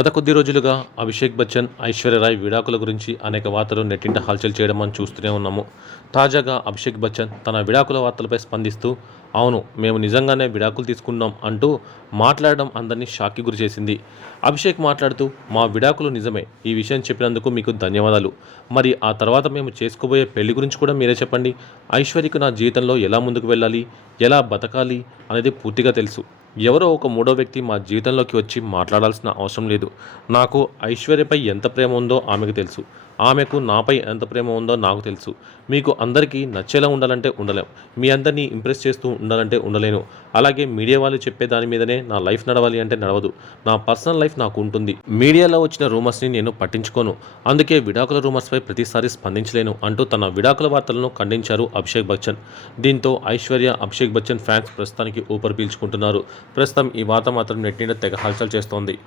గత కొద్ది రోజులుగా అభిషేక్ బచ్చన్ ఐశ్వర్యరాయ్ విడాకుల గురించి అనేక వార్తలు నెట్టింట హల్చల్ చేయడం మనం చూస్తూనే ఉన్నాము. తాజాగా అభిషేక్ బచ్చన్ తన విడాకుల వార్తలపై స్పందిస్తూ అవును మేము నిజంగానే విడాకులు తీసుకున్నాం అంటూ మాట్లాడడం అందరినీ షాక్కి గురి చేసింది అభిషేక్ మాట్లాడుతూ మా విడాకులు నిజమే. ఈ విషయం చెప్పినందుకు మీకు ధన్యవాదాలు. మరి ఆ తర్వాత మేము చేసుకోబోయే పెళ్ళి గురించి కూడా మీరే చెప్పండి. ఐశ్వర్యకు నా జీవితంలో ఎలా ముందుకు వెళ్ళాలి? ఎలా బతకాలి? అనేది పూర్తిగా తెలుసు. ఎవరో ఒక మూడో వ్యక్తి మా జీవితంలోకి వచ్చి మాట్లాడాల్సిన అవసరం లేదు. నాకు ఐశ్వర్యపై ఎంత ప్రేమ ఉందో ఆమెకు తెలుసు. ఆమెకు నాపై ఎంత ప్రేమ ఉందో నాకు తెలుసు. మీకు అందరికీ నచ్చేలా ఉండాలంటే ఉండలేం. మీ అందరినీ ఇంప్రెస్ చేస్తూ ఉండాలంటే ఉండలేను. అలాగే మీడియా వాళ్ళు చెప్పే దాని మీదనే నా లైఫ్ నడవాలి అంటే నడవదు. నా పర్సనల్ లైఫ్ నాకు ఉంటుంది. మీడియాలో వచ్చిన రూమర్స్ని నేను పట్టించుకోను. అందుకే విడాకుల రూమర్స్పై ప్రతిసారి స్పందించలేను అంటూ తన విడాకుల వార్తలను ఖండించారు అభిషేక్ బచ్చన్. దీంతో ఐశ్వర్య అభిషేక్ బచ్చన్ ఫ్యాన్స్ ప్రస్తుతానికి ఊపిరి పీల్చుకుంటున్నారు. ప్రస్తుతం ఈ వార్త మాత్రం నెట్టిన తెగ హల్చల్ చేస్తోంది.